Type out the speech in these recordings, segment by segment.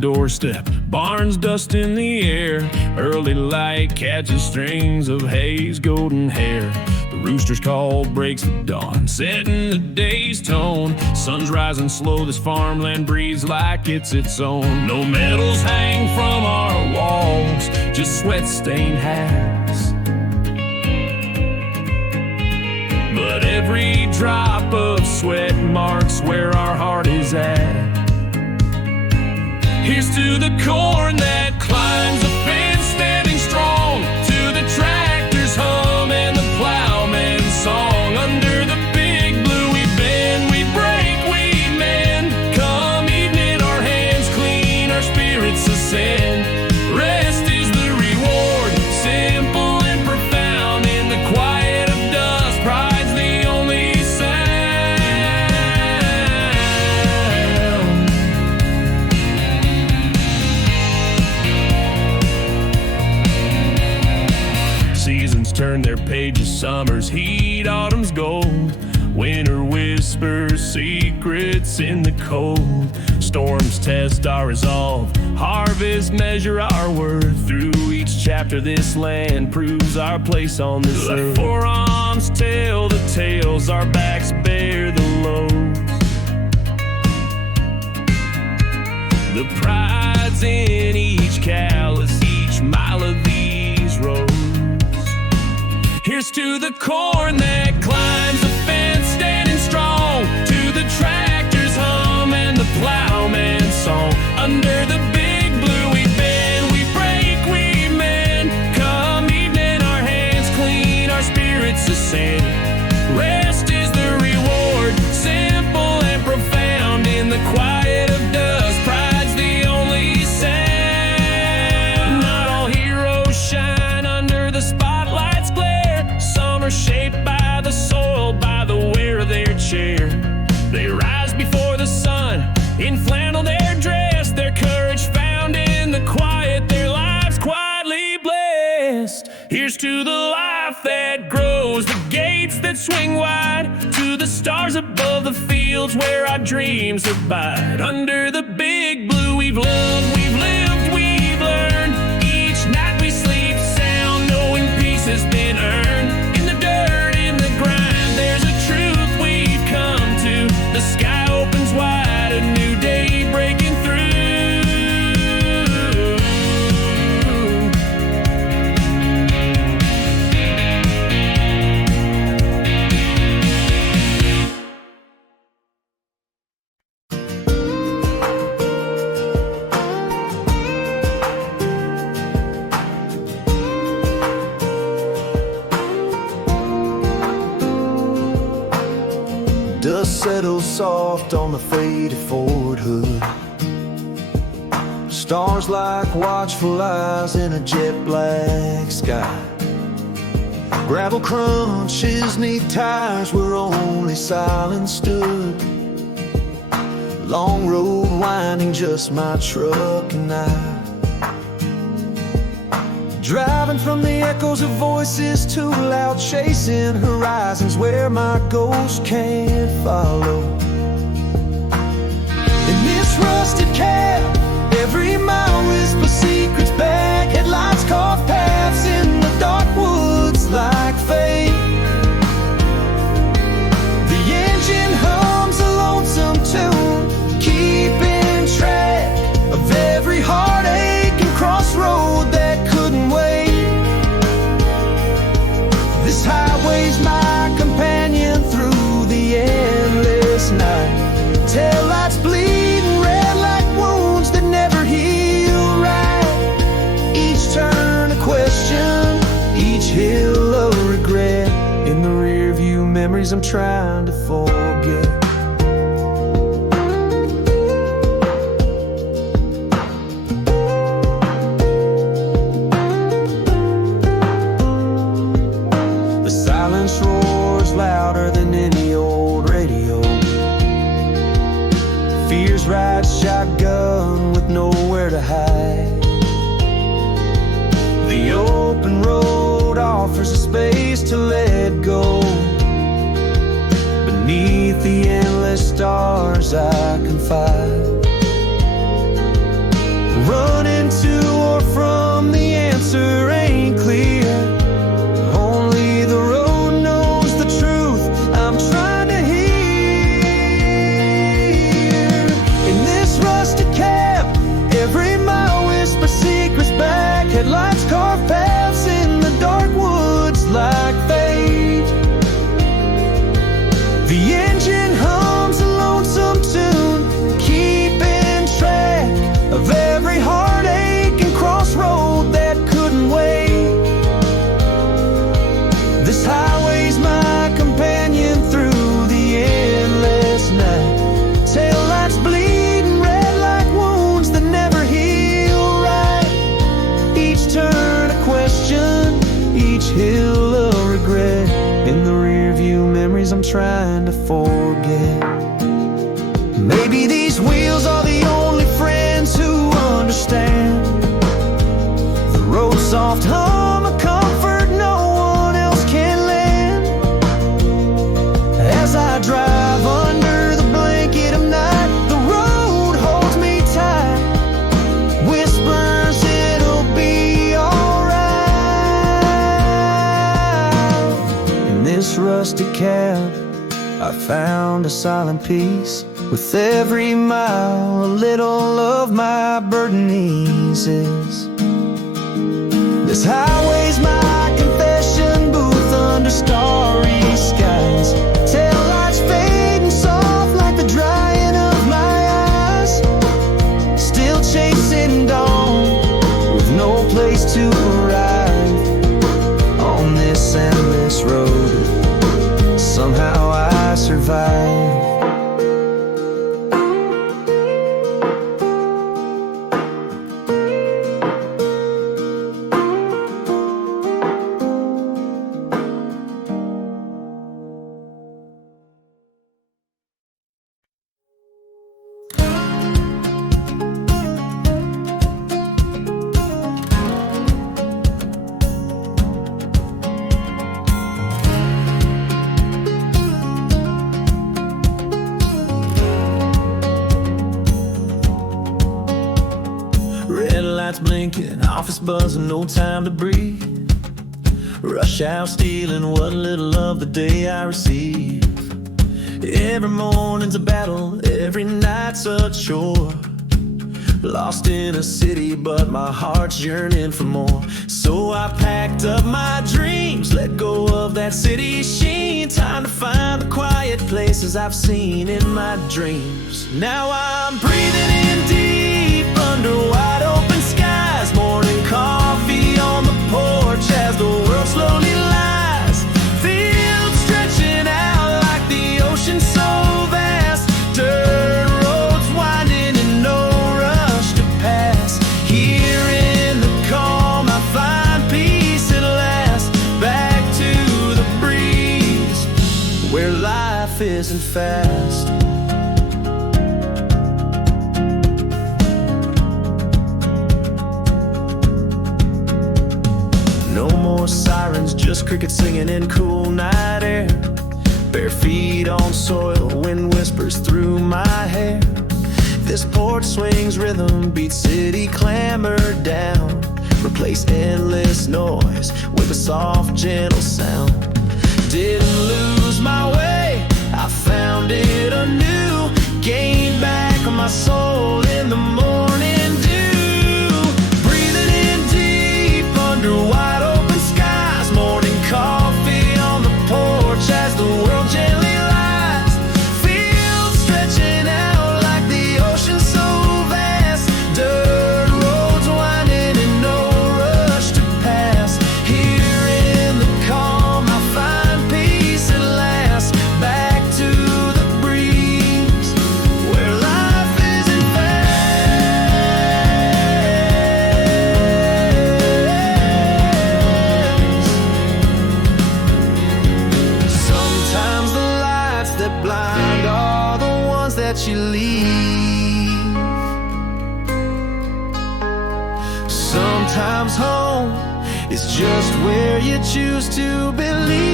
doorstep, barns dust in the air. Early light catches strings of hay's golden hair. The rooster's call breaks the dawn, setting the day's tone. Sun's rising slow, this farmland breathes like it's its own. No medals hang from our walls, just sweat-stained hats. But every drop of sweat marks where our heart is at. Here's to the corn that climbs the fence, standing strong. To the tractor's hum and the plowman's song. Under the big blue we bend, we break, we mend. Come evening, our hands clean, our spirits ascend. Rest is the reward, simple and profound. In the quiet of dust, pride's the only sound. Seasons turn their pages, summer's heat, autumn's gold. Winter whispers secrets in the cold. Storms test our resolve, harvest measure our worth. Through each chapter this land proves our place on this earth. Our forearms tell the tales, our backs bear the loads. The pride's in each callus, each mile of these roads. Here's to the corn that climbs the fence, standing strong. To the tractor's hum and the plowman's song. Under the big blue we bend, we break, we mend. Come evening, our hands clean, our spirits ascend. Rest is the reward, simple and profound. In the quiet of dust, pride's the only sound. Not all heroes shine under the spotlight's glare. Some are shaped by the soil, by the wear of their chair. They rise before the sun, in flannel they're dressed. Their courage found in the quiet, their lives quietly blessed. Here's to the life that grows, the gates that swing wide. To the stars above the fields where our dreams abide. Under the big blue we've loved, we've lived, we've learned. Each night we sleep sound, knowing peace has been earned. In the dirt, in the grind, there's a truth we've come to. The sky opens wide, a new day breaking through. Dust settles soft on the faded Ford hood. Stars like watchful eyes in a jet black sky. Gravel crunches neath tires where only silence stood. Long road winding, just my truck and I. Driving from the echoes of voices too loud, chasing horizons where my ghost can't follow. In this rusted cab, every mile whisper secrets back. Headlights carve paths in the dark woods like fate. The engine hums a lonesome tune, keeping track of every heartache and crossroad that couldn't wait. This highway's my companion through the endless night. Taillights bleeding red like wounds that never heal right. Each turn a question, each hill a regret. In the rear view memories I'm trying to forget. Roars louder than any old radio. Fears ride shotgun with nowhere to hide. The open road offers a space to let go. Beneath the endless stars I confide. Lights carve paths in the dark woods like fate. The engine hums a lonesome tune, keeping track of every heartache and crossroad that couldn't wait. This highway's my companion through the endless night. Taillights bleeding red like wounds that never heal right. Each turn a question, each hill a regret. In the rear view memories I'm trying to forget. Maybe these wheels are the only friends who understand. The road's soft hum, a comfort no one else can lend. As I drive under the blanket of night, the road holds me tight, whispers it'll be alright. In this rusty cab I found a silent peace. With every mile, a little of my burden eases. This highway's my confession booth under starry skies. Taillights fading soft like the drying of my eyes. Still chasing dawn with no place to arrive. On this endless road, somehow I survive. Blinking, office buzzing, no time to breathe. Rush hour stealing what little of the day I receive. Every morning's a battle, every night's a chore. Lost in a city, but my heart's yearning for more. So I packed up my dreams, let go of that city sheen. Time to find the quiet places I've seen in my dreams. Now I'm breathing in deep under wide open skies. Morning coffee on the porch as the world slowly lies. Fields stretching out like the ocean so vast. Dirt roads winding and no rush to pass. Here in the calm I find peace at last. Back to the breeze where life isn't fast. No more sirens, just crickets singing in cool night air. Bare feet on soil, wind whispers through my hair. This porch swings rhythm, beats city clamor down. Replace endless noise with a soft, gentle sound. Didn't lose my way, I found it anew. Gained back my soul in the morning dew. Breathing in deep under wide open skies. Morning coffee on the porch as the world gently lies. Fields stretching out like the ocean so vast. Dirt roads winding and no rush to pass. Here in the calm I find peace at last. Back to the breeze where life isn't fast. Sometimes the lights that blind are the ones that you leave. Sometimes home is just where you choose to believe.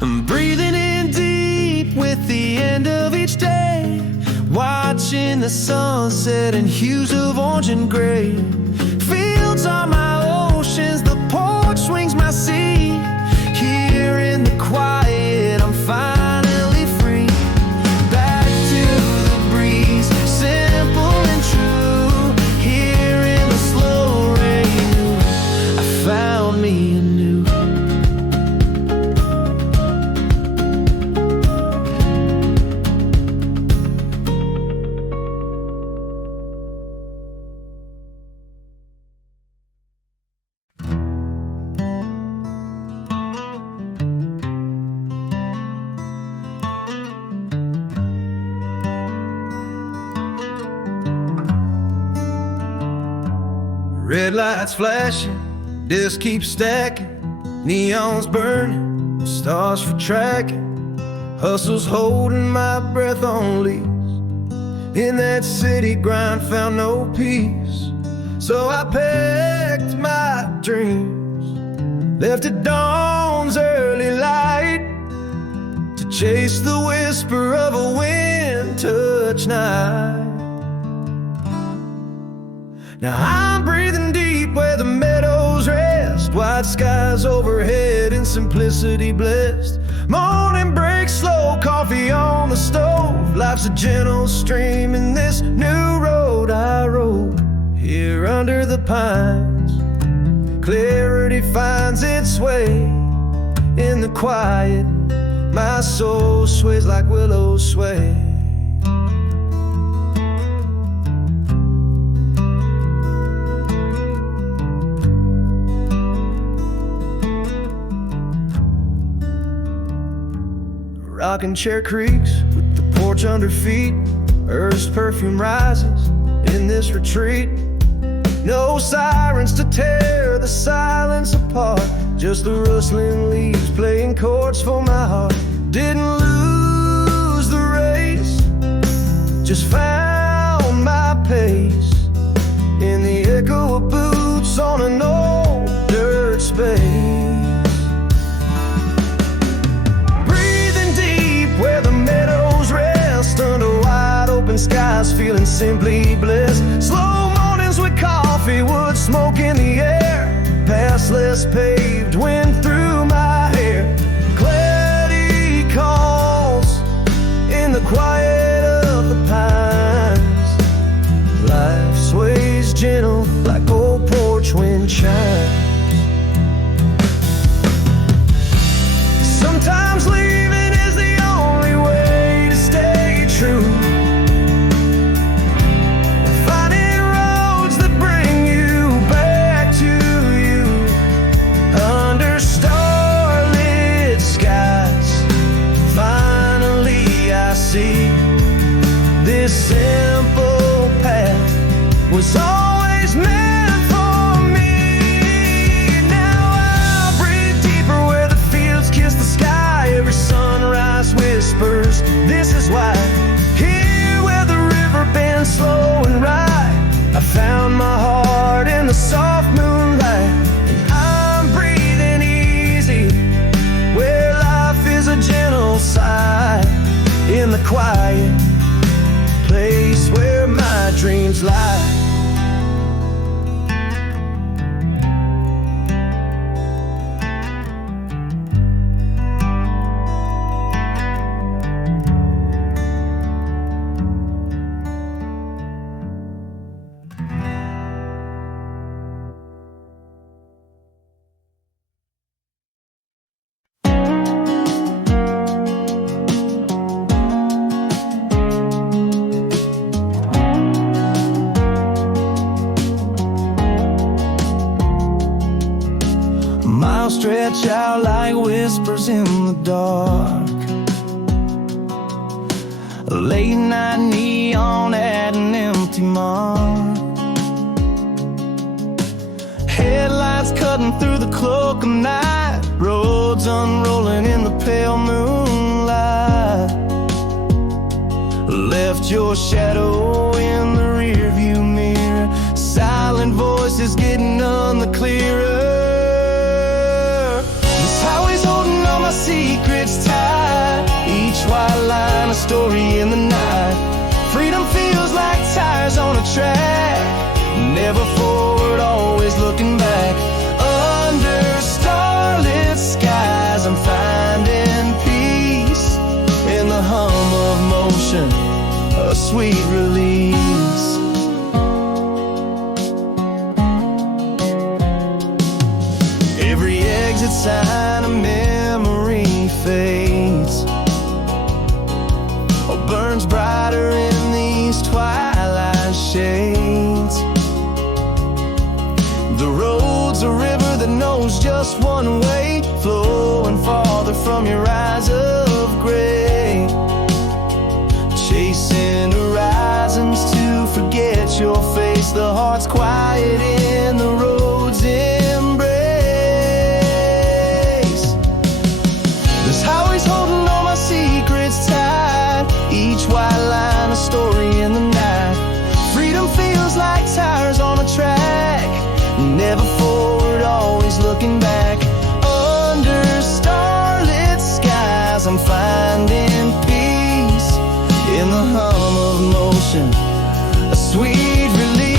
I'm breathing in deep with the end of each day. Watching the sunset in hues of orange and gray. Fields are my oceans, the porch swings my sea. Here in the quiet, I'm finally free. Back to the breeze, simple and true. Red lights flashing, discs keep stacking, neons burning, stars for tracking. Hustle's holding my breath on leaves. In that city grind found no peace. So I packed my dreams, left at dawn's early light, to chase the whisper of a wind-touched night. Now I'm breathing deep where the meadows rest, wide skies overhead in simplicity blessed. Morning breaks slow, coffee on the stove. Life's a gentle stream in this new road I rode. Here under the pines, clarity finds its way. In the quiet, my soul sways like willows sway. Rocking chair creaks with the porch under feet. Earth's perfume rises in this retreat. No sirens to tear the silence apart, just the rustling leaves playing chords for my heart. Didn't lose the race, just found my pace in the echo of boots on an old dirt space. Where the meadows rest under wide open skies, feeling simply blessed. Slow mornings with coffee, wood smoke in the air. Paths less paved, wind through my hair. Clarity calls in the quiet of the pines. Life sways gentle like old porch wind chimes. Sometimes leaving is the only way to stay true. Finding roads that bring you back to you. Under starlit skies, finally I see this simple path was always meant for me. Now I'll breathe deeper where the fields kiss the sky. Every sunrise whispers, this is why. Here where the river bends slow and right, I found my heart in the soft moonlight. And I'm breathing easy where life is a gentle sigh. In the quiet place where my dreams lie. Miles stretch out like whispers in the dark. A late night neon at an empty mark. Headlights cutting through the cloak of night. Roads unrolling in the pale moonlight. Left your shadow in the rearview mirror. Silent voices getting none the clearer. Highway's holding all my secrets tight. Each white line a story in the night. Freedom feels like tires on a track. Never forward, always looking back. Under starlit skies, I'm finding peace in the hum of motion, a sweet release. Every exit sign a memory fades, or burns brighter in these twilight shades. The road's a river that knows just one way, flowing farther from your eyes of gray. Chasing horizons to forget your face, the heart's quiet in the road's embrace. This highway's holding all my secrets tight, each white line a story in the night. Freedom feels like tires on a track, never forward, always looking back. Under starlit skies I'm finding peace in the hum of motion, a sweet release.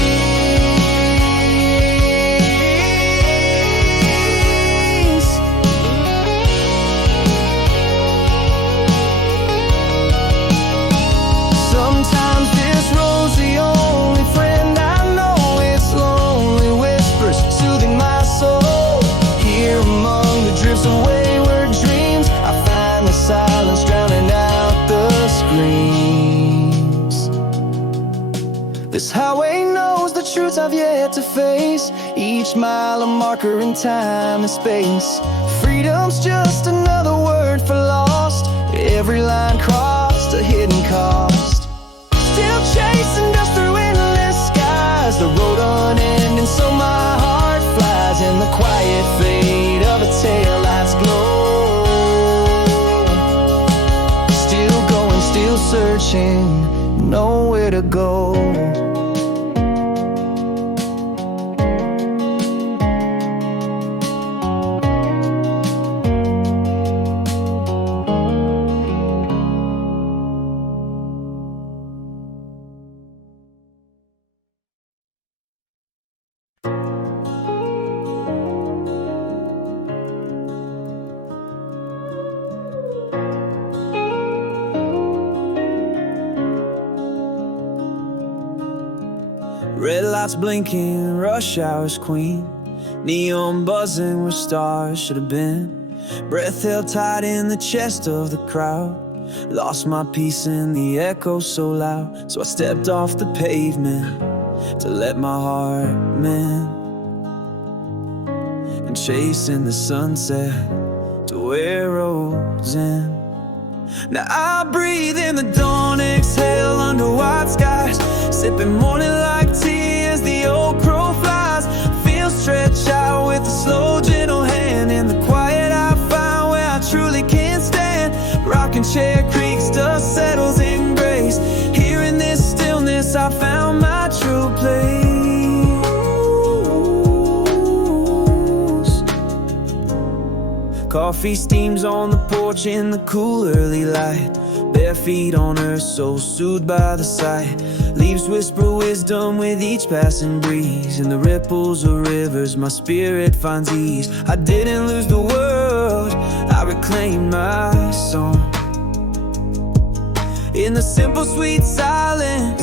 Sometimes this road's the only friend I know. It's lonely whispers soothing my soul. Here among the drifts of wayward dreams, I find the silence drowning out the screams. This highway knows the truths I've yet to face, each mile a marker in time and space. Freedom's just another word for lost, every line crossed a hidden cost. Still chasing dust through endless skies, the road unending, so my heart flies in the quiet fade of a taillight's glow. Still going, still searching, nowhere to go. Red lights blinking, rush hours queen, neon buzzing where stars should have been. Breath held tight in the chest of the crowd, lost my peace in the echo so loud. So I stepped off the pavement to let my heart mend, and chasing the sunset to where roads end. Now I breathe in the dawn, exhale under white skies, sipping morning like tea as the old crow flies. Feel stretched out with a slow, gentle hand, in the quiet I find where I truly can't stand. Rocking chair creaks, dust settles in grace. Here in this stillness I found my true place. Coffee steams on the porch in the cool early light, bare feet on earth, so soothed by the sight. Leaves whisper wisdom with each passing breeze, in the ripples of rivers my spirit finds ease. I didn't lose the world, I reclaimed my song, in the simple sweet silence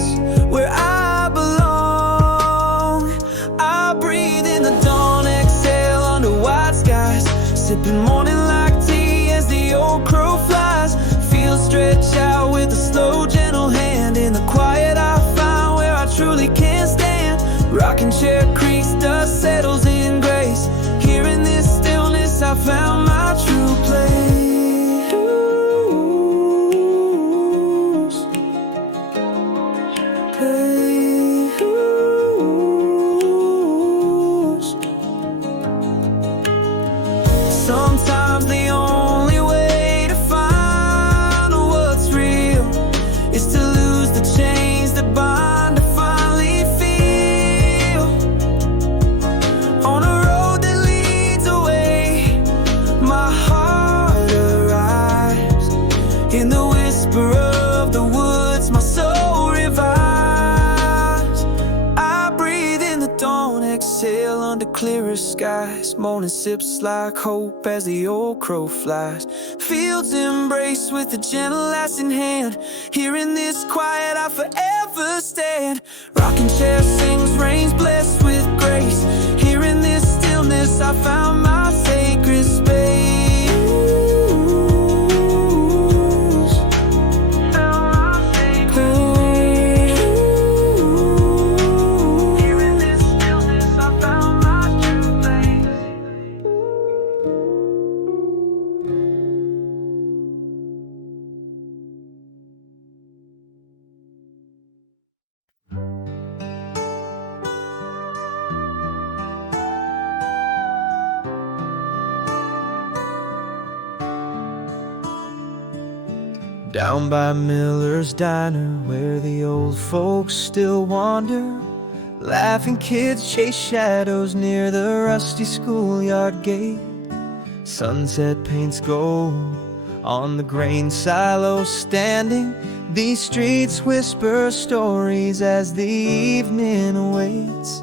where I belong. I breathe in the dawn, exhale under white skies, sipping morning like tea as the old crow flies. Feel stretched out with a slow, gentle hand, in the quiet I find where I truly can't stand. Rocking chair creaks, dust settles in grace. Here in this stillness I found my true place. Sometimes the only way to find what's real is to lose the chains that bind, to finally feel on a road that leads away. My heart arrives in the whisper of the woods, my soul revives. I breathe in the dawn, exhale under clearer skies. Morning sips like hope as the old crow flies. Fields embraced with a gentle lasting hand. Here in this quiet I forever stand. Rocking chair sings, rains blessed with grace. Here in this stillness I found my sacred space. down by Miller's Diner, where the old folks still wander. Laughing kids chase shadows near the rusty schoolyard gate. Sunset paints gold on the grain silo standing. These streets whisper stories as the evening awaits.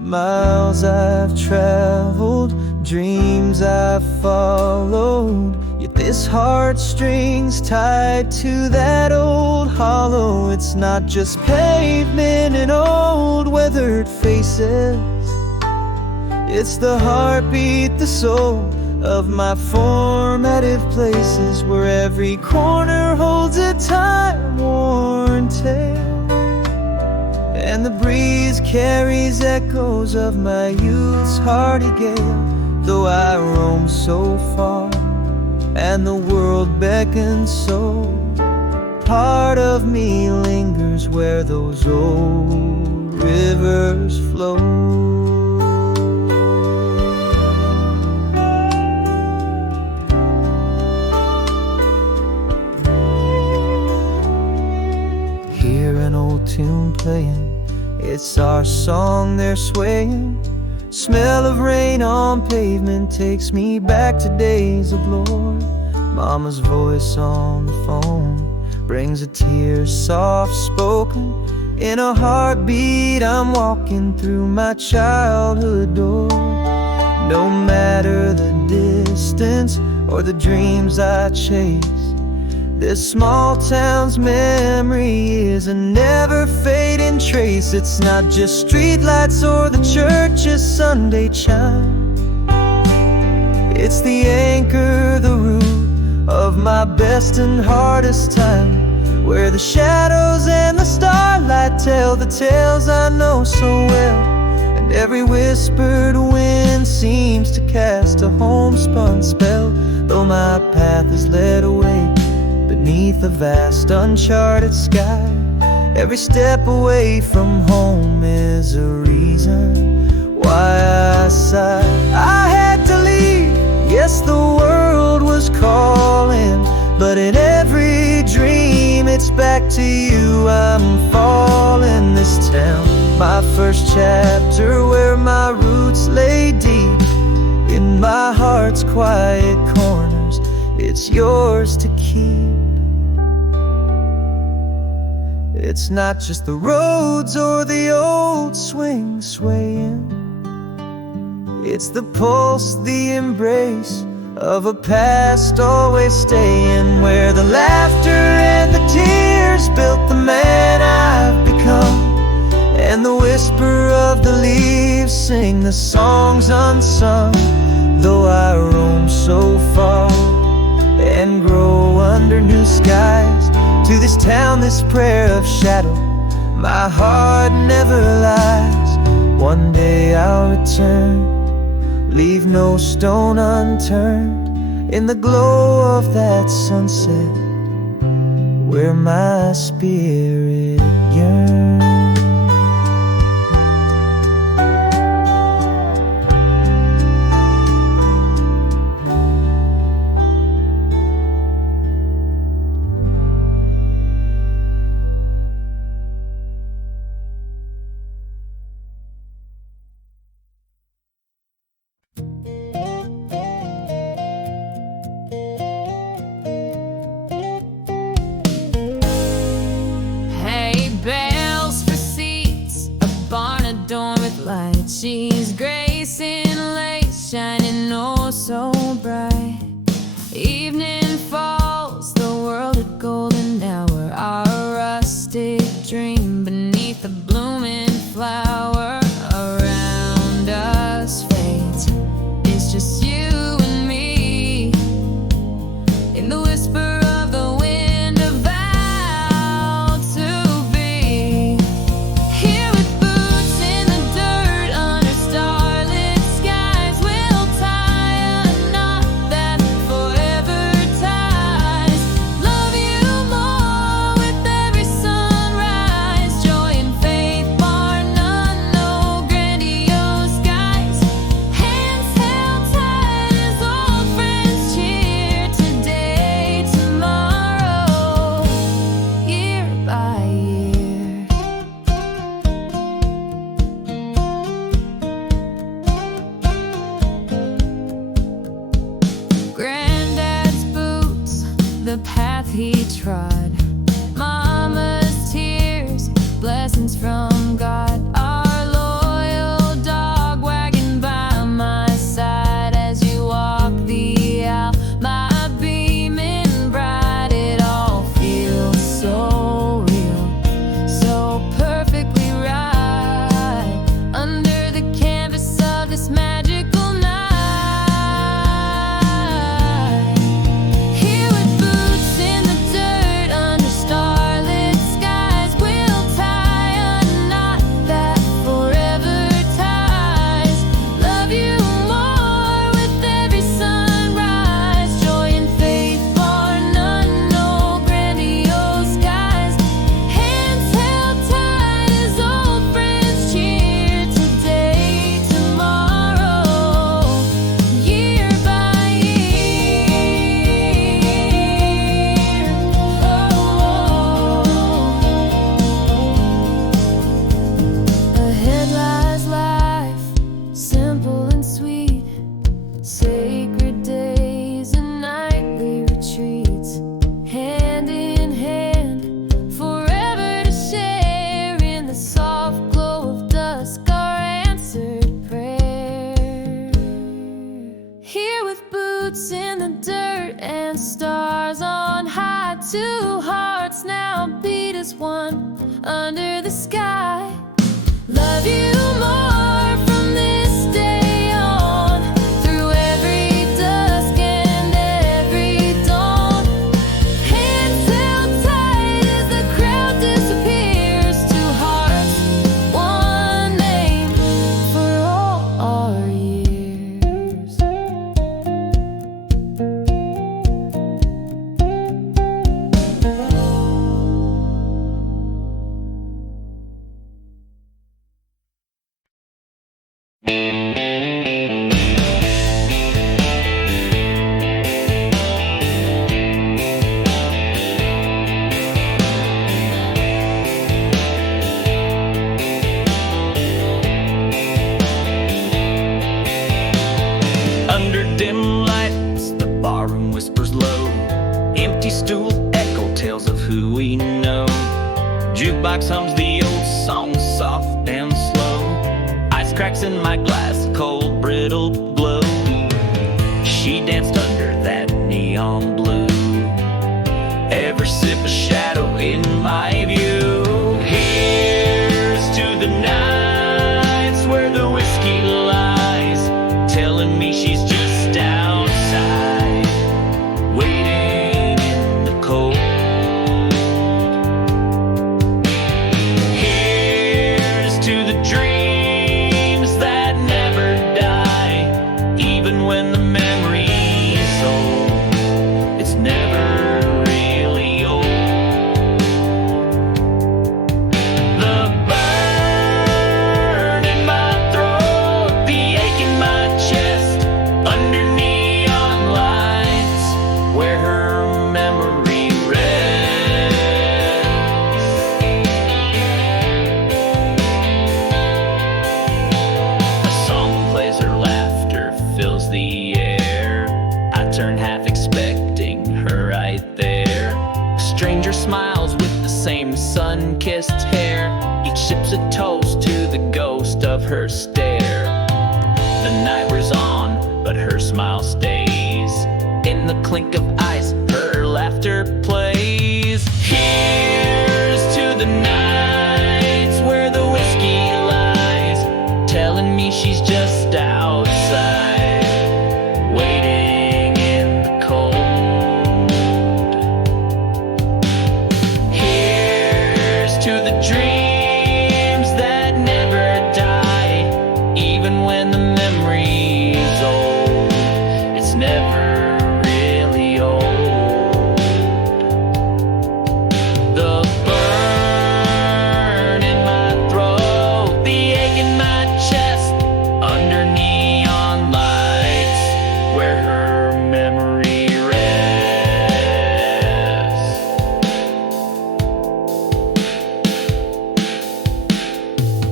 Miles I've traveled, dreams I've followed, yet this heartstring's tied to that old hollow. It's not just pavement and old weathered faces, it's the heartbeat, the soul of my formative places, where every corner holds a time-worn tale, and the breeze carries echoes of my youth's hearty gale. Though I roam so far and the world beckons so, part of me lingers where those old rivers flow. Hear an old tune playing, it's our song they're swaying. Smell of rain on pavement takes me back to days of lore. Mama's voice on the phone brings a tear soft spoken. In a heartbeat I'm walking through my childhood door. No matter the distance or the dreams I chase, this small town's memory is a never-fading trace. It's not just streetlights or the church's Sunday chime, it's the anchor, the root of my best and hardest time, where the shadows and the starlight tell the tales I know so well, and every whispered wind seems to cast a homespun spell. Though my path is led away beneath a vast uncharted sky, every step away from home is a reason why I sigh. I had to leave, yes the world was calling, but in every dream it's back to you I'm falling. This town, my first chapter, where my roots lay deep in my heart's quiet corners, it's yours to keep. It's not just the roads or the old swing swaying, it's the pulse, the embrace of a past always staying, where the laughter and the tears built the man I've become, and the whisper of the leaves sing the songs unsung. Though I roam so far and grow under new skies, to this town, this prayer of shadow, my heart never lies. One day I'll return, leave no stone unturned, in the glow of that sunset, where my spirit yearns. She's grace in lace, shining oh so bright. Evening falls, the world a golden hour, our rustic dream beneath a blooming flower. Around us fades, it's just you and me, in the whisper of the wind about to be. Here with boots in the dirt under starlit skies, we'll tie a knot that forever ties. Love you more with every sunrise, joy and faith bar none. leaves in the dirt and stars on high. Two hearts now beat as one under the sky. Love you more from this day on, through every dusk and every dawn. Hands held tight as the crowd disappears. Two hearts, one name for all our years. Under dim lights, the barroom whispers low. Empty stools echo tales of who we know. Jukebox hums the old song, soft and slow. Ice cracks in my glass, cold, brittle glow. She danced under that neon blue. Every sip a shadow in my view. Here's to the nights where the whiskey lies, telling me she's just outside, waiting in the cold. Here's to the dreams that never die, even when the memory's old. It's never really old. The burn in my throat, the ache in my chest, under neon lights, where her memory rests. A song plays, her laughter fills the air. I turn half expecting her right there. A stranger smiles with the same sun-kissed hair. Each sip's a toast to the ghost of her stare. The night wears on, but her smile stays. In the clink of ice, her laughter plays. Here's to the nights where the whiskey lies, telling me she's just outside, waiting in the cold. Here's to the dreams that never die, even when the memory's old. It's never really old. The burn in my throat, the ache in my chest, under neon lights, where her memory rests.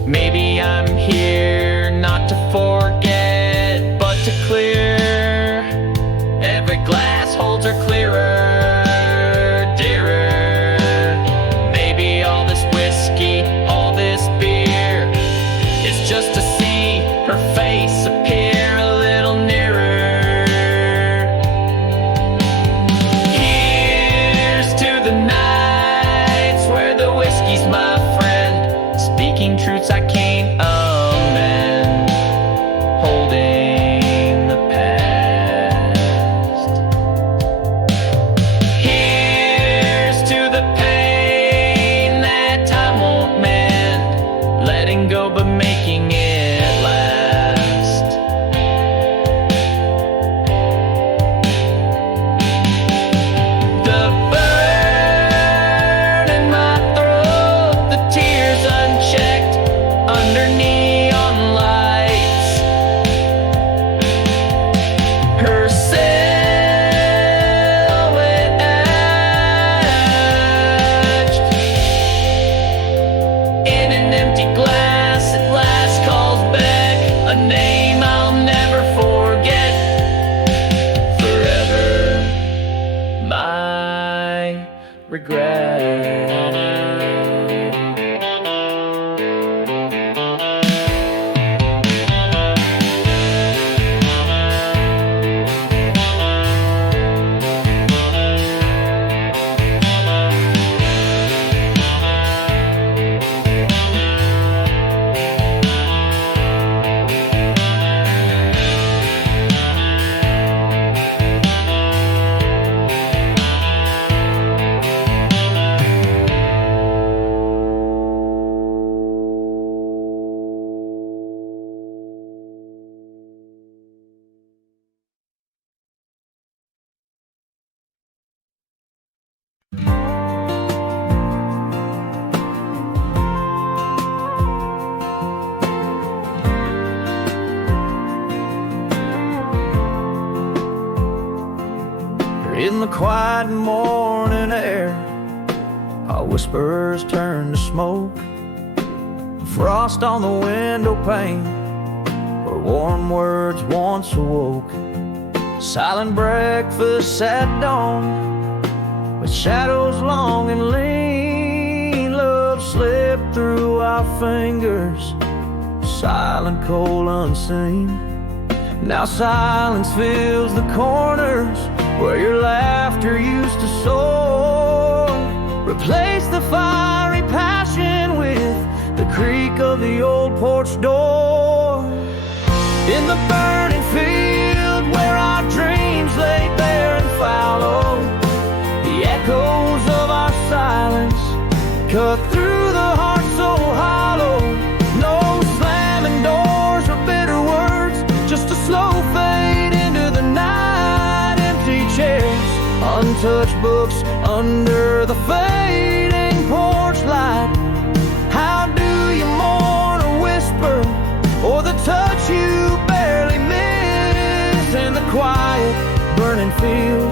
Maybe I'm here not to forget, but to clear. Every glass holds her clearer, dearer. Maybe all this whiskey, all this beer, is just to see her face appear a little nearer. Here's to the nights where the whiskey's my friend, speaking truths I can't amend, holding the past. Here's to the pain that time won't mend, letting go but making it last. In the quiet morning air, our whispers turn to smoke. Frost on the window pane, where warm words once awoke. Silent breakfast at dawn, with shadows long and lean. Love slipped through our fingers, silent, cold, unseen. Now silence fills the corners where your laughter used to soar. Replace the fiery passion with the creak of the old porch door. In the burning field where our dreams lay bare and fallow, the echoes of our silence cut through the heart so hollow. No slamming doors or bitter words, just a slow fade into the night. Empty chairs, untouched books under the fading porch light. How do you mourn a whisper or the touch you barely miss? In the quiet, burning field,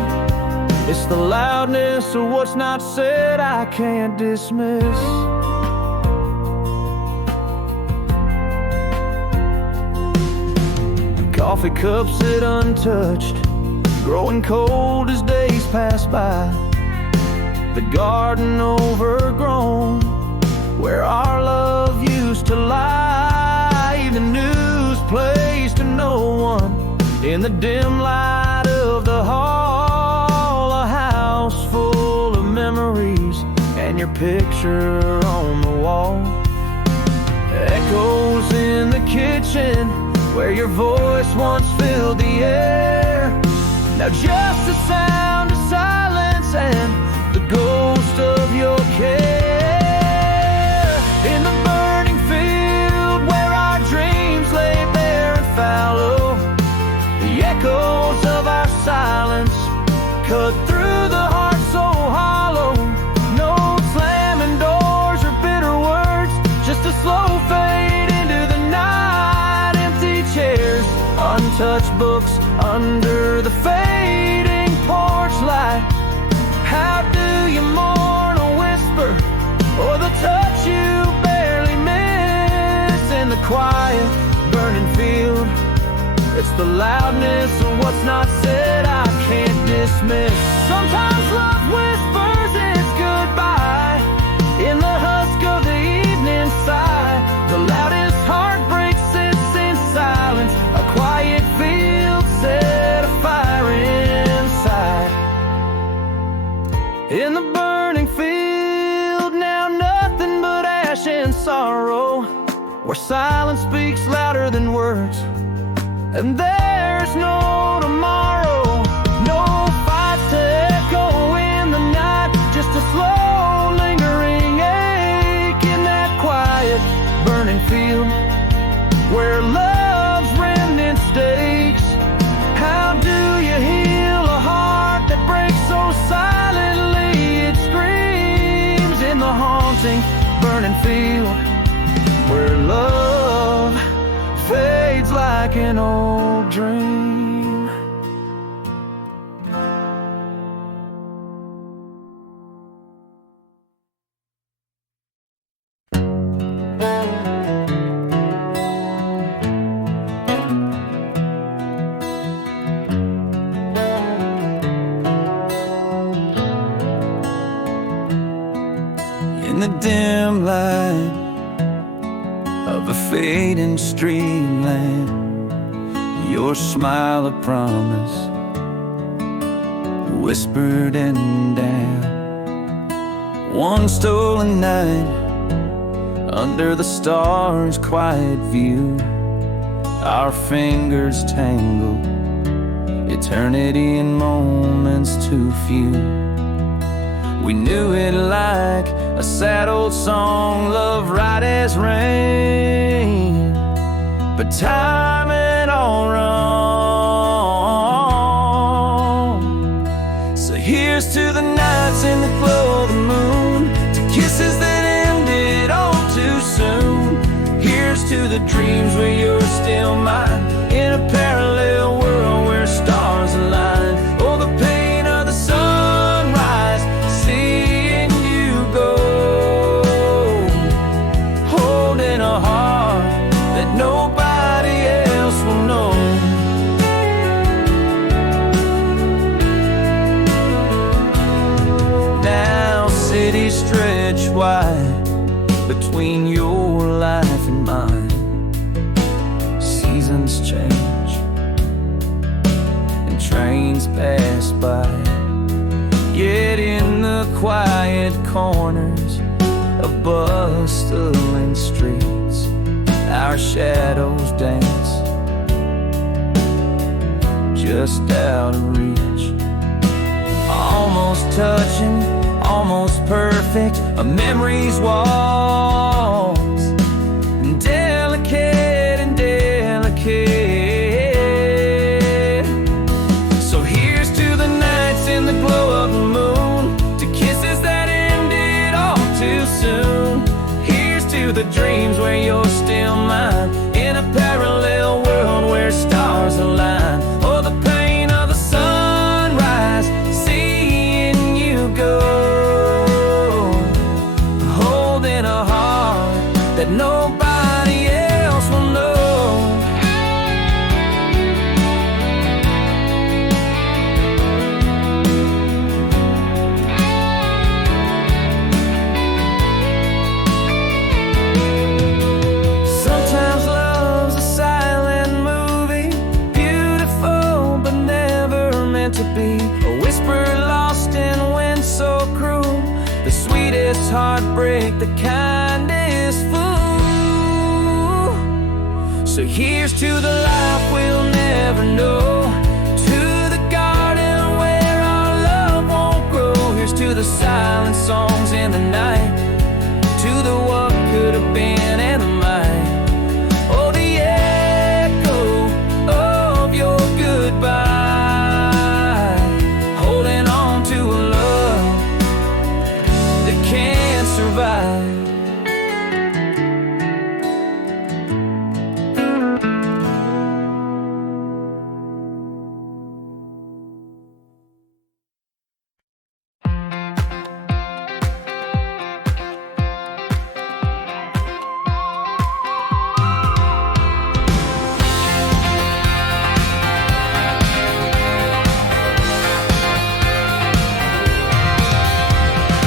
it's the loudness of what's not said I can't dismiss. Coffee cups sit untouched, growing cold as days pass by. The garden overgrown, where our love used to lie. The news plays to no one in the dim light of the hall. A house full of memories and your picture on the wall. Echoes in the kitchen where your voice once filled the air. Now just the sound of silence and the ghost of your care. In the burning field where our dreams lay bare and fallow, the echoes of our silence cut through the heart so hollow. No slamming doors or bitter words, just a slow fade into the night. Empty chairs, untouched books under the fading porch light. How do you mourn a whisper or the touch you barely miss? In the quiet, burning field, it's the loudness of what's not said I can't dismiss. Sometimes love whispers its goodbye in the husk of the evening sigh. The loudest heartbreak sits in silence. A quiet field set a fire inside. In the burning field, now nothing but ash and sorrow, where silence speaks louder than words, and there's no tomorrow. No fights to echo in the night, just a slow lingering ache in that quiet burning field where love's remnant stakes. How do you heal a heart that breaks so silently? It screams in the haunting burning field where love fades like an old dream. In the dim light of a fading street lamp, your smile of promise whispered and down. One stolen night under the stars' quiet view, our fingers tangled, eternity in moments too few. We knew it like a sad old song, love right as rain, but time had all wrong. So here's to the nights in the glow of the moon, to kisses that ended all too soon. Here's to the dreams where you're still mine, in a parallel world where stars align. Oh, the pain of the sun seasons change and trains pass by, yet in the quiet corners of bustling streets our shadows dance, just out of reach. Almost touching, almost perfect, a memory's waltz, delicate and delicate. So here's to the nights in the glow of the moon, to kisses that ended all too soon. Here's to the dreams where you're still mine, in a parallel world where stars align. Oh, the pain of the sunrise, seeing you go, holding a heart that nobody else will know. Sometimes love's a silent movie, beautiful but never meant to be. A whisper lost in wind so cruel, the sweetest heartbreak, the kindest fool. So here's to the life we'll never know, to the garden where our love won't grow. Here's to the silent songs in the night, to the what could have been and the might. Oh, the echo of your goodbye, holding on to a love that can't survive.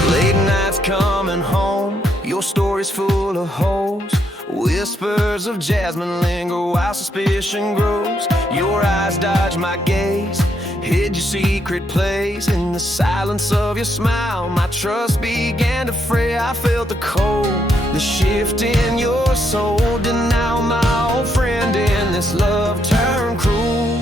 Late nights coming home, your story's full of holes. Whispers of jasmine linger while suspicion grows. Your eyes dodge my gaze, hid your secret place. In the silence of your smile, my trust began to fray. I felt the cold, the shift in your soul. Denial, my old friend, in this love turned cruel.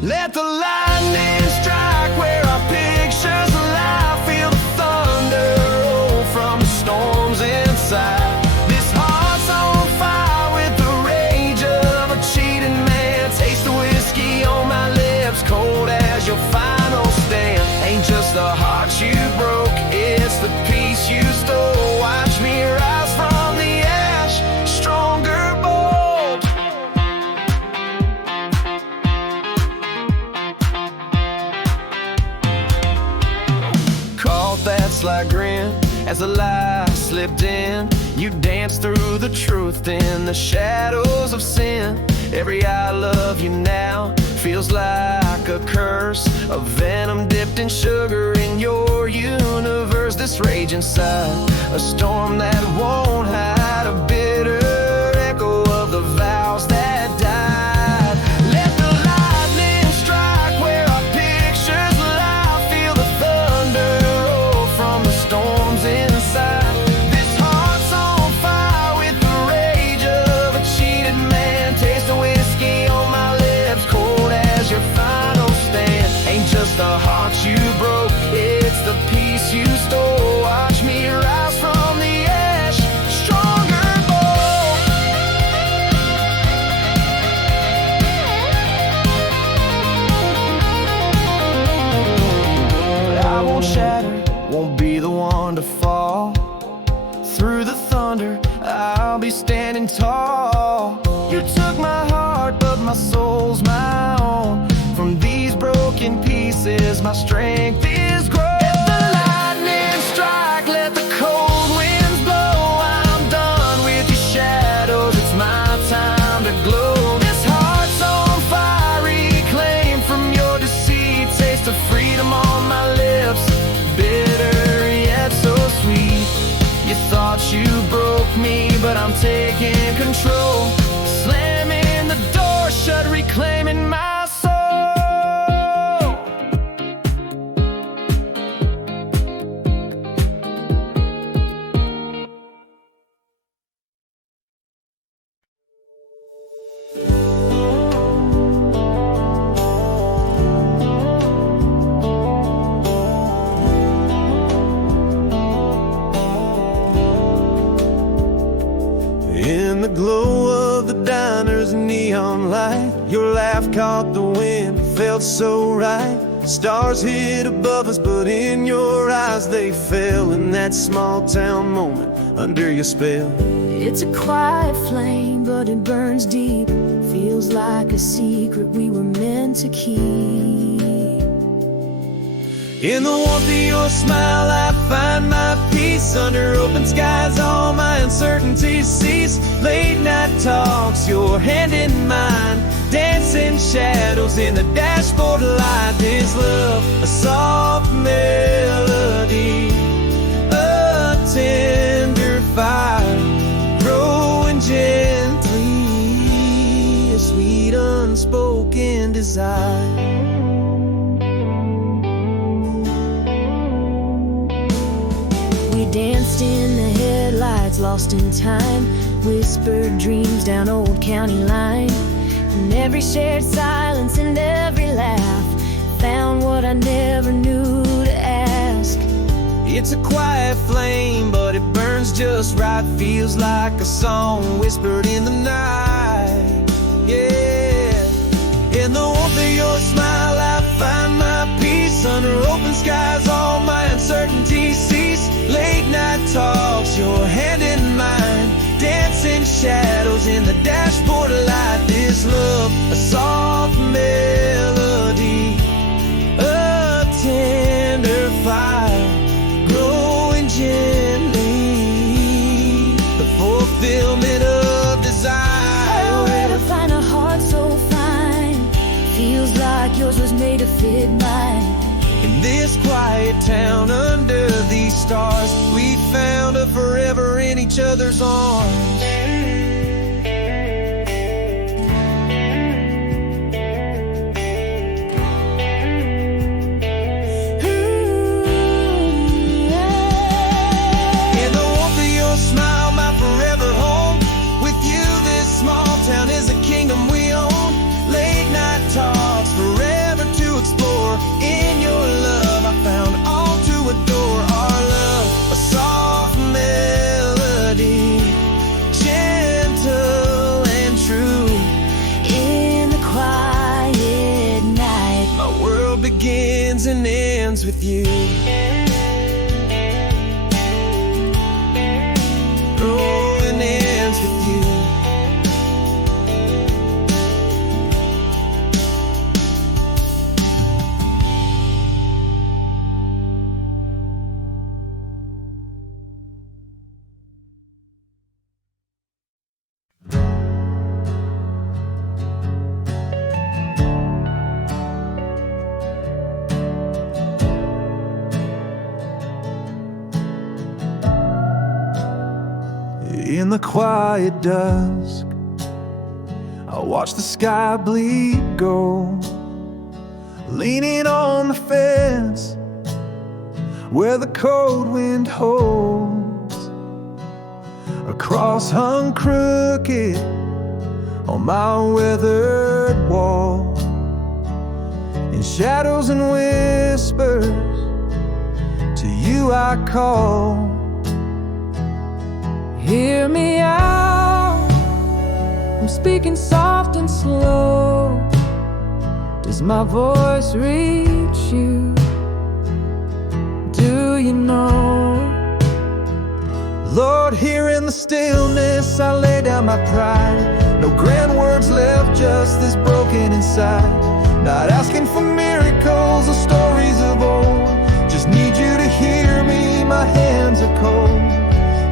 Let the lightning strike where our pictures lie. Feel the thunder roll from the storms inside. This heart's on fire with the rage of a cheating man. Taste the whiskey on my lips, cold as your final stand. Ain't just the heart you broke, it's the piece you stole. Watch me rise from the ash, stronger, bold. Caught that sly grin as the lie slipped in. You danced through the truth in the shadows of sin. Every I love you now feels like a curse, a venom dipped in sugar in your universe. This rage inside, a storm that won't hide, a bitter echo of the vows that died. Let the lightning strike where our pictures lie. Feel the thunder roll from the storms inside. This heart's on fire with the rage of a cheated man. Taste the whiskey on my lips, cold as your final stand. Ain't just the heart you broke, it's the piece you stole. Watch me rise from the ash, stronger, bold. But I won't shatter, won't be the one to fall. Through the thunder, I'll be standing tall. You took my heart, but my soul's my own. From these broken pieces, my strength is grown. Let the lightning strike, let the cold winds blow. I'm done with your shadows, it's my time to glow. This heart's on fire, reclaimed from your deceit. Taste of freedom on my lips, bitter yet so sweet. You thought you broke me, but I'm taking control. Slamming the door neon light. Your laugh caught the wind, felt so right. Stars hid above us, but in your eyes they fell. In that small town moment, under your spell. It's a quiet flame, but it burns deep. Feels like a secret we were meant to keep. In the warmth of your smile, I find my peace. Under open skies, all my uncertainties cease. Late night talks, your hand in mine. Dancing shadows in the dashboard light. Is love a soft melody, a tender fire, growing gently, a sweet unspoken desire. Danced in the headlights, lost in time. Whispered dreams down Old County Line. And every shared silence and every laugh found what I never knew to ask. It's a quiet flame, but it burns just right. Feels like a song whispered in the night. Yeah. In the warmth of your smile, I find my peace. Under open skies, all my uncertainties cease. Late night talks, your hand in mine. Dancing shadows in the dashboard light. Is love a soft melody, a tender fire, growing gently, the fulfillment of desire. Where to find a heart so fine? Feels like yours was made to fit mine. In this quiet town under these stars, we found a forever in each other's arms. In the warmth of your smile, my forever home. With you, this small town is a kingdom we own. Late night talks, forever to explore. In your love, I found all to adore. Our love, a soft melody, gentle and true. In the quiet night, My world begins and ends with you. Oh, and ends with you. In the quiet dusk, I watch the sky bleed gold, leaning on the fence where the cold wind holds. A cross hung crooked on my weathered wall. In shadows and whispers, to you I call. Hear me out, I'm speaking soft and slow. Does my voice reach you? Do you know? Lord, here in the stillness I lay down my pride. No grand words left, just this broken inside. Not asking for miracles or stories of old. Just need you to hear me, my hands are cold.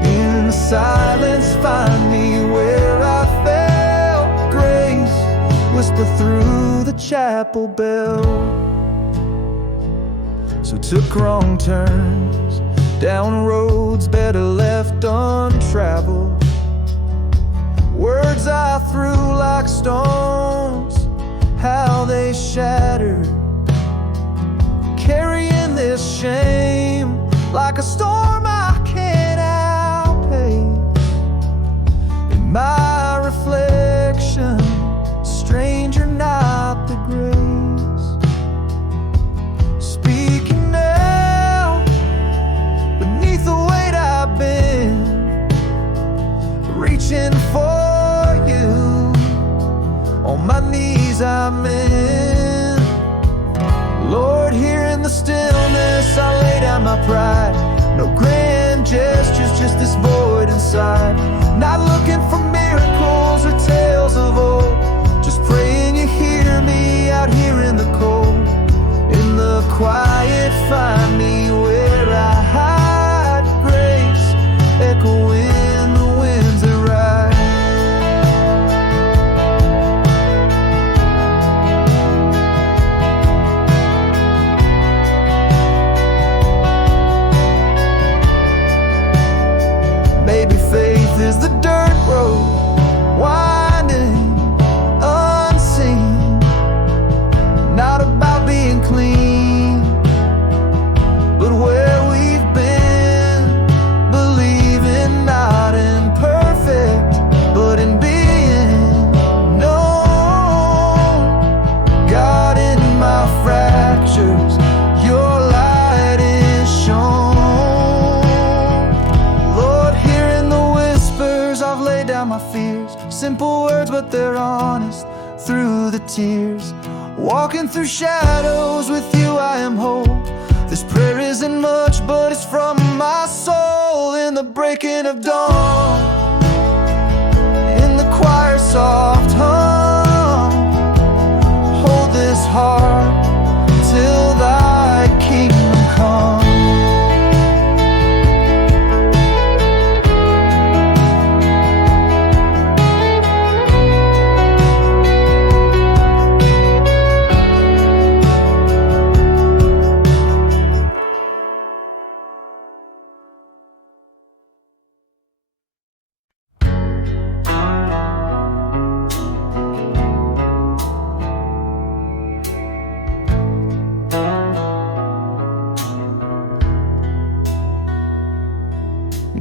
In the silence, find me where I felt grace whisper through the chapel bell. So took wrong turns down roads better left untraveled. Words I threw like stones, how they shattered. Carrying this shame like a storm I can't outpace. In my reflection, stranger not the grace. Speaking now, beneath the weight I've been, reaching for you. On On my knees I'm in. Lord, here in the stillness I lay down my pride. No grand gestures, just this void inside. Not looking for miracles or tales of old, just praying you hear me out here in the cold. In the quiet find me where I hide. Grace echoing the winds that ride. Maybe faith is the dirt road, winding, unseen. Not about being clean, but where we've been. Believing not in perfect, but in being known. God, in my fractures, your light is shown. Lord, here in the whispers I've laid down my fears. Simple words, but they're honest through the tears. Walking through shadows with you I am whole. This prayer isn't much, but it's from my soul. In the breaking of dawn, in the choir soft hum, hold this heart till thy kingdom come.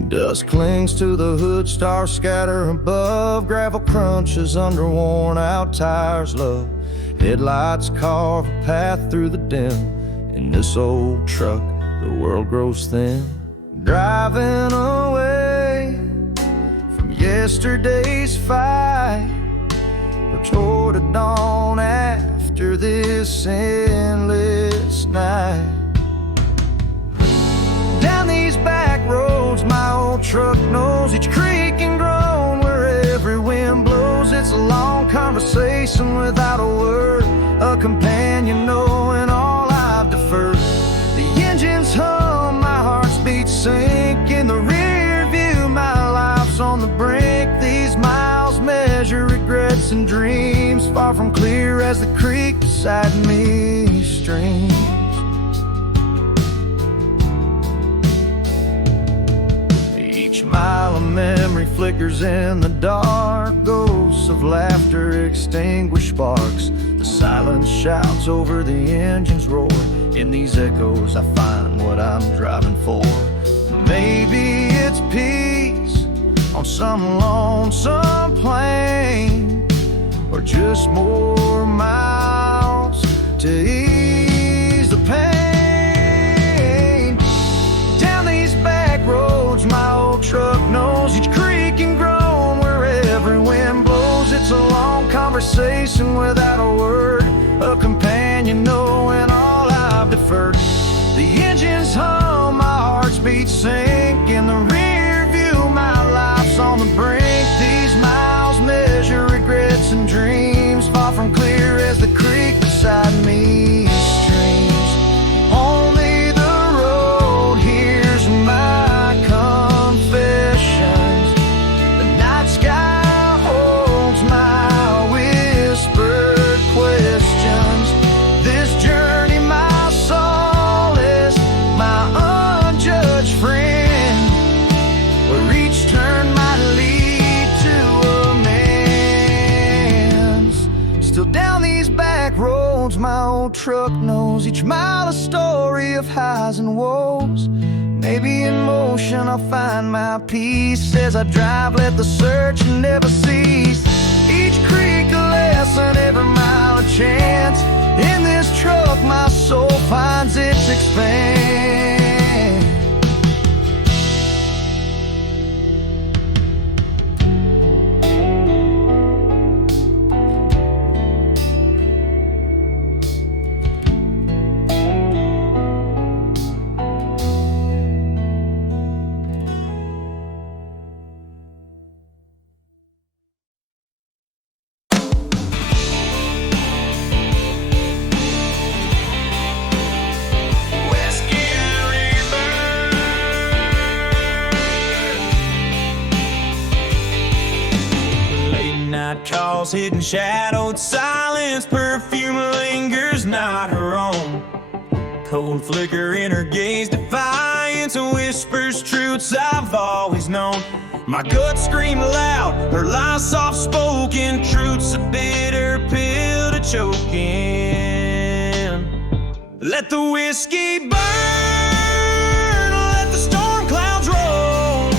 Dust clings to the hood, stars scatter above. Gravel crunches under worn out tires, love. Headlights carve a path through the dim. In this old truck, the world grows thin. Driving away from yesterday's fight, or toward a dawn after this endless night. Down these back roads my old truck knows each creek and groan where every wind blows. It's a long conversation without a word, a companion knowing all I've deferred. The engines hum, my heart's beats sink. In the rear view my life's on the brink. These miles measure regrets and dreams, far from clear as the creek beside me streams. Each mile of memory flickers in the dark. Ghosts of laughter extinguish sparks. The silence shouts over the engine's roar. In these echoes I find what I'm driving for. Maybe it's peace on some lonesome plain, or just more miles to ease the pain. Down these back roads my old truck knows each creek and groan where every wind blows. It's a long conversation without a word, a companion knowing all I've deferred. The engines hum, my heart's beats sink. In the rear view my life's on the brink. These miles measure regrets and dreams, far from clear as the creek beside me streams. Only the road hears my confessions. The night sky holds my whispered questions. This journey my solace, my unjudged friend, where each turn might lead to amends. Still down these back roads my old truck knows each mile a story of highs and woes. Maybe in motion I'll find my peace. As I drive let the search never cease. Each creek a lesson, every mile a chance. In this truck my soul finds its expanse. walls hidden, shadowed silence, perfume lingers not her own. Cold flicker in her gaze, defiance, whispers truths I've always known. My gut screamed loud, her lies soft-spoken, truths a bitter pill to choke in. Let the whiskey burn, let the storm clouds roll.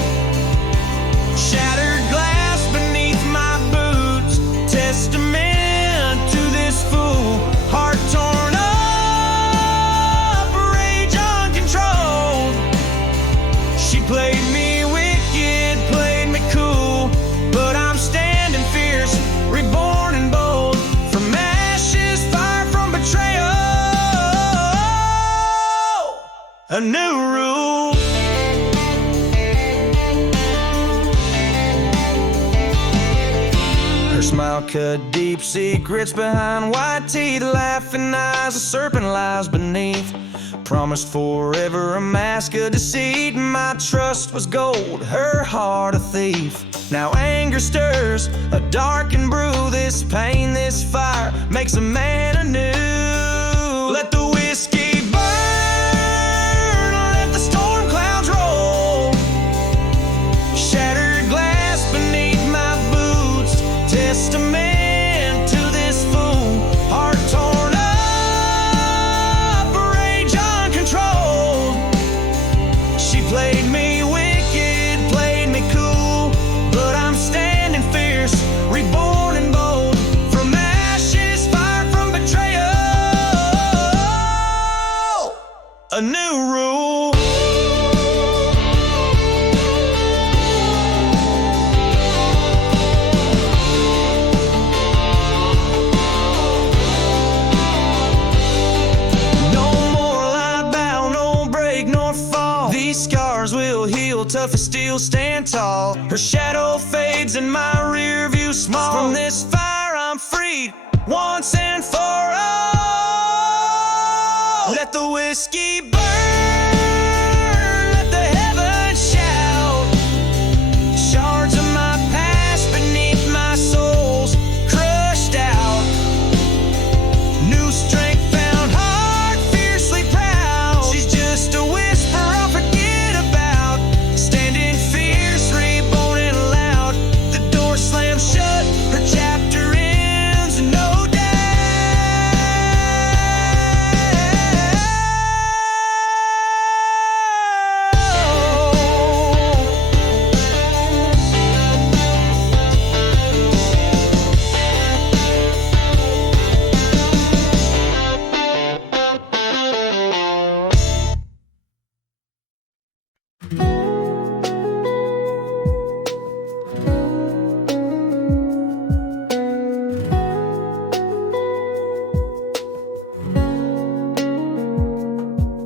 Shattered glass beneath my boots, testament to this fool. Heart torn up, rage uncontrolled. She played me wicked, played me cool, but I'm standing fierce, reborn and bold. From ashes, fire from betrayal, a new rule. Her smile cut deep, secrets behind white teeth, laughing eyes, a serpent lies beneath. Promised forever, a mask of deceit. My trust was gold, her heart a thief. Now anger stirs, a darkened brew. This pain, this fire, makes a man anew. Let the whiskey burn, let the storm clouds roll. Shattered glass beneath my boots, testament to this fool. Heart torn up, rage uncontrolled. She played me wicked, played me cool, but I'm standing fierce, reborn and bold. From ashes, fire from betrayal, a new rule. No more lie bow, no break nor fall. These scars will heal, tough as steel, stand tall. Her shadow fades in my rear view small. From this fire I'm freed, once and for all. Let the whiskey burn, let the heavens shout. Shards of my past beneath my soul's crushed out. New strength found, heart fiercely proud. She's just a whisper I'll forget about. Standing fierce, reborn and loud. The door slams shut, her chapter ends, no doubt.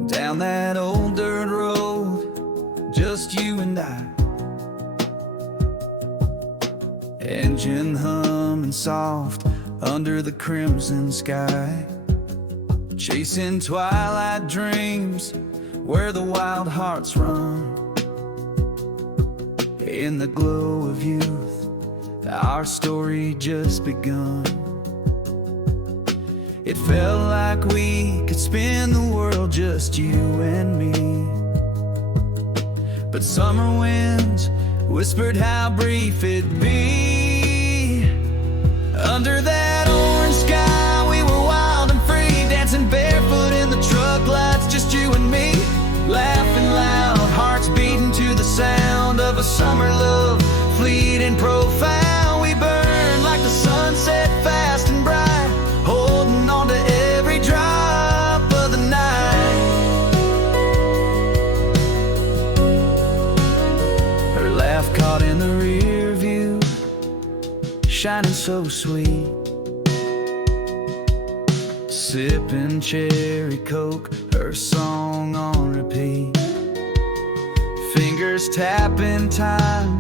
Down that old dirt road, just you and I. Engine humming soft under the crimson sky. Chasing twilight dreams where the wild hearts run. In the glow of youth, our story just begun. It felt like we could spin the world, just you and me. But summer winds whispered how brief it'd be. Under that orange sky we were wild and free, dancing barefoot in the truck lights, just you and me. Laughing loud, hearts beating to the sound of a summer love, fleeting profound. We burn like the sunset, fast and bright, holding on to every drop of the night. Her laugh caught in the rear view, shining so sweet. Sipping cherry coke, her song on repeat. Fingers tapping time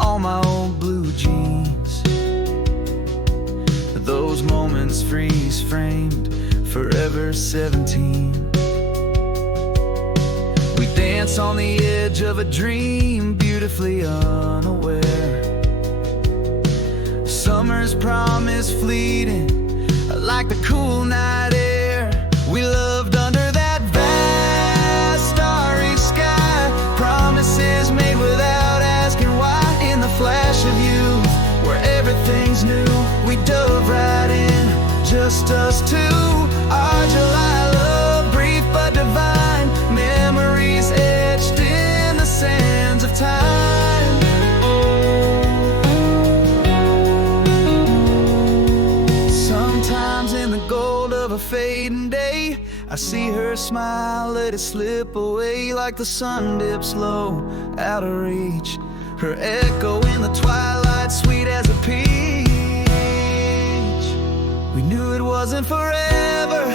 on my old blue jeans. Those moments freeze framed, forever 17. We dance on the edge of a dream, beautifully unaware. Summer's promise fleeting, like the cool night air. We loved under that vast starry sky, promises made without asking why. In the flash of youth, where everything's new, we dove right in, just us two. Our July love, brief but divine, memories etched in the sands of time. Sometimes in the gold of a fading day, I see her smile, let it slip away, like the sun dips low, out of reach. Her echo in the twilight, sweet as a peach. We knew it wasn't forever,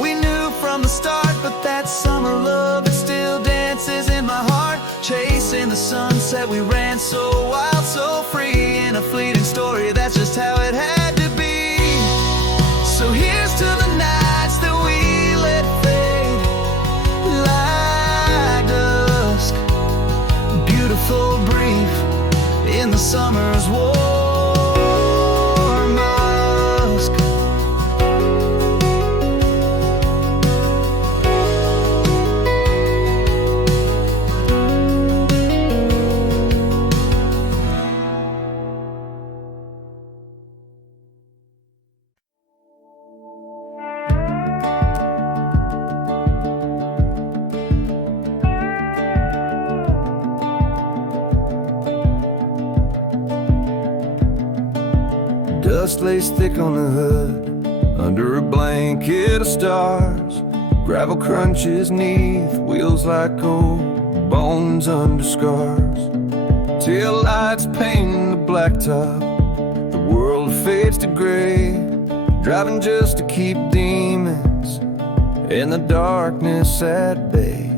we knew from the start, but that summer love, it still dances in my heart. Chasing the sunset, we ran so wild, so free, in a fleeting story, that's just how it had to be. So here's to the nights that we let fade like dusk, beautiful, brief, in the summer's warm musk. Dust lays thick on the hood, under a blanket of stars. Gravel crunches neath, wheels like old bones under scars. Tail lights paint the blacktop, the world fades to gray. Driving just to keep demons in the darkness at bay.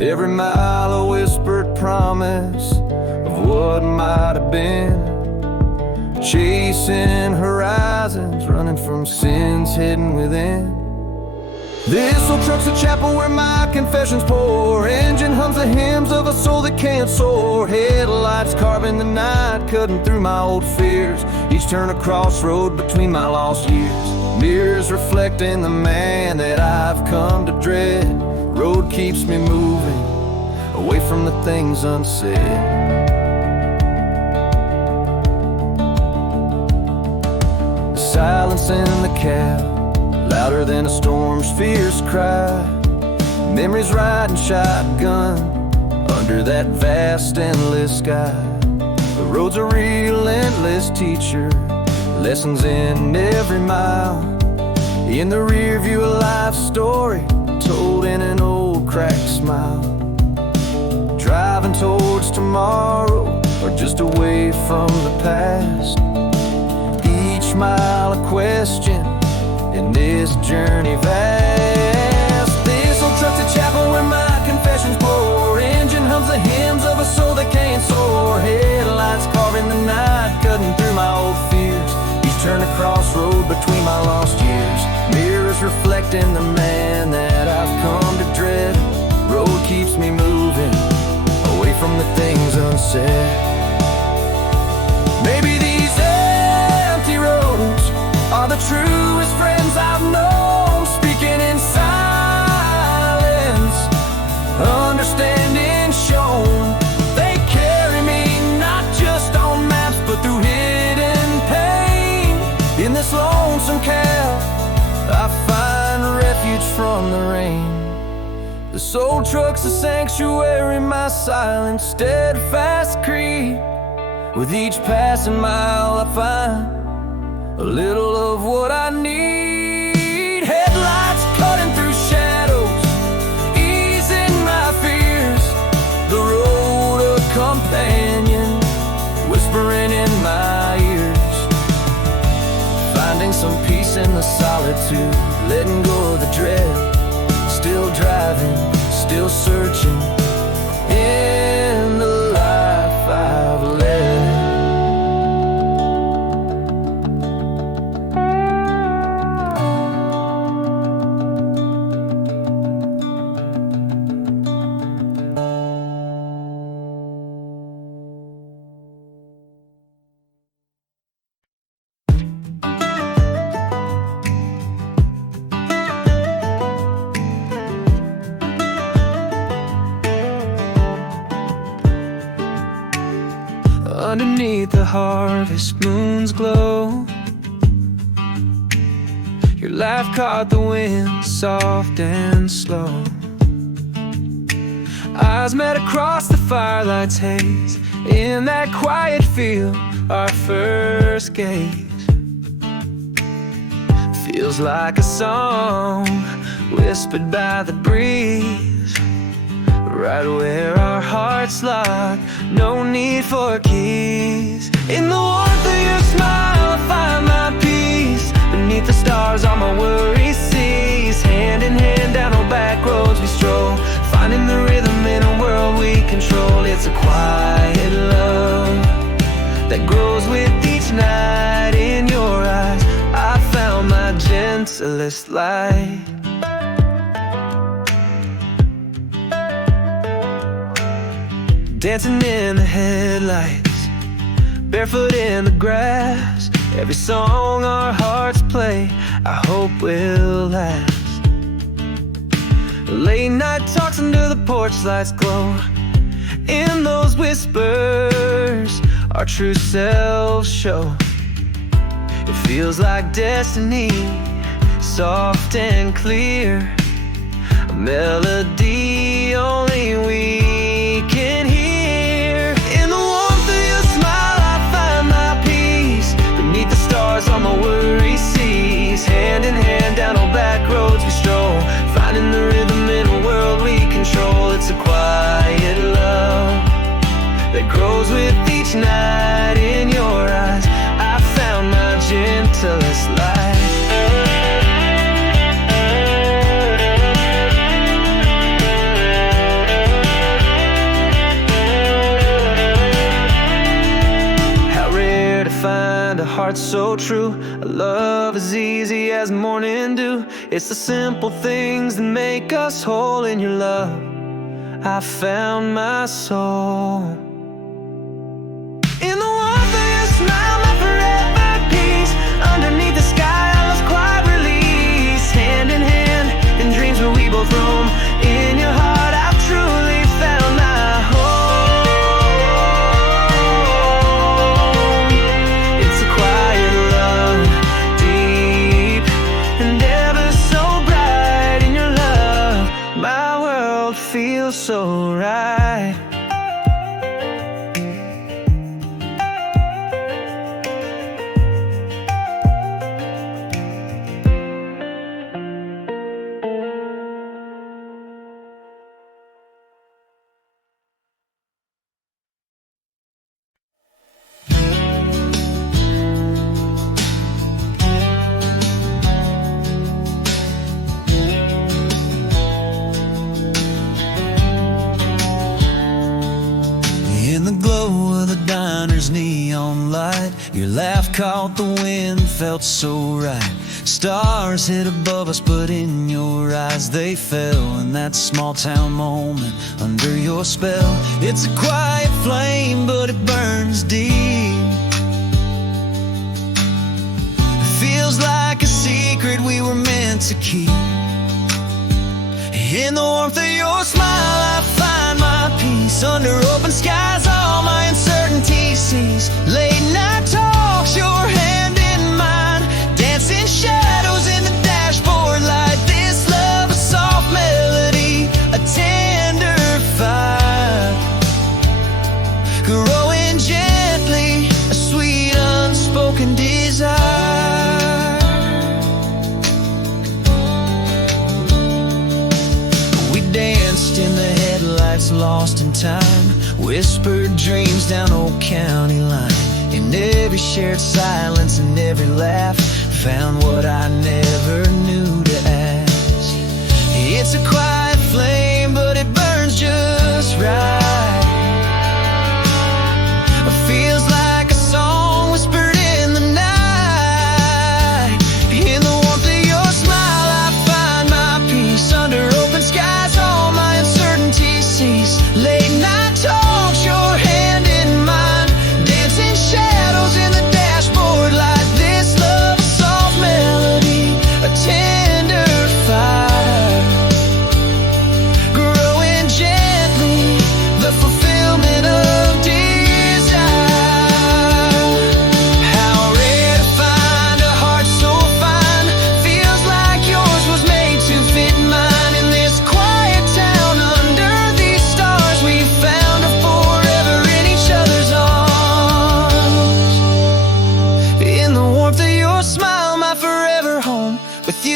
Every mile a whispered promise of what might have been. Chasing horizons, running from sins hidden within. This old truck's a chapel where my confessions pour. Engine hums the hymns of a soul that can't soar. Headlights carving the night, cutting through my old fears. Each turn a crossroad between my lost years. Mirrors reflecting the man that I've come to dread. Road keeps me moving, away from the things unsaid. Silence in the cab, louder than a storm's fierce cry. Memories riding shotgun under that vast, endless sky. The road's a relentless teacher, lessons in every mile. In the rear view, a life story told in an old cracked smile. Driving towards tomorrow, or just away from the past. Each mile a question in this journey vast. This old truck's a chapel where my confessions pour. Engine hums the hymns of a soul that can't soar. Headlights carving the night, cutting through my old fears. Each turn a crossroad between my lost years. Mirrors reflecting the man that I've come to dread. Road keeps me moving, away from the things unsaid. Maybe these empty roads are the truest friends I've known, speaking in silence, understanding shown. They carry me not just on maps, but through hidden pain. In this lonesome cab, I find refuge from the rain. This old truck's a sanctuary, my silent, steadfast creed. With each passing mile I find a little of what I need. Headlights cutting through shadows, easing my fears. The road a companion, whispering in my ears. Finding some peace in the solitude, letting go of the dread. Still driving, still searching in the life I've led. harvest moon's glow. Your laugh caught the wind, soft and slow. Eyes met across the firelight's haze. In that quiet field, our first gaze feels like a song whispered by the breeze. Right where our hearts lock, no need for keys. In the warmth of your smile, I find my peace. Beneath the stars, all my worries cease. Hand in hand down old back roads we stroll, finding the rhythm in a world we control. It's a quiet love that grows with each night. In your eyes, I found my gentlest light. Dancing in the headlights, barefoot in the grass. Every song our hearts play, I hope will last. Late night talks under the porch lights glow. In those whispers, our true selves show. It feels like destiny, soft and clear. A melody only we can hear. In the warmth of your smile, I find my peace. Beneath the stars, all my worries cease. Hand in hand down old back roads we stroll, finding the rhythm in a world we control. It's a quiet love that grows with each night. In your eyes, I found my gentlest light. Find a heart so true, a love as easy as morning dew. It's the simple things that make us whole. In your love, I found my soul. In the warmth of your smile, my forever peace. Underneath the sky, I lost quiet release. Hand in hand, in dreams where we both roam. In your heart, I've truly found my home. Feels so right. Neon light, your laugh caught the wind, felt so right. Stars hit above us, but in your eyes they fell. In that small town moment, under your spell. It's a quiet flame, but it burns deep. It feels like a secret we were meant to keep. In the warmth of your smile, I find my peace. Under open skies, all my uncertainty cease. Late night talks, your hand in mine. Dancing shadows in the dashboard light. This love, a soft melody, a tender fire. Growing gently, a sweet unspoken desire. Danced in the headlights, lost in time. Whispered dreams down Old County line. In every shared silence and every laugh, found what I never knew to ask. It's a quiet flame, but it burns just right. It feels like a song whispered in the night. In the warmth of your smile, I find my peace. Under open skies, all my uncertainty cease. Late night talks, your hand in mine. Dancing shadows in the dashboard light. This love, a soft melody,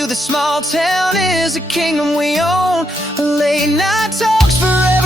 to the small town is a kingdom we own. Late night talks forever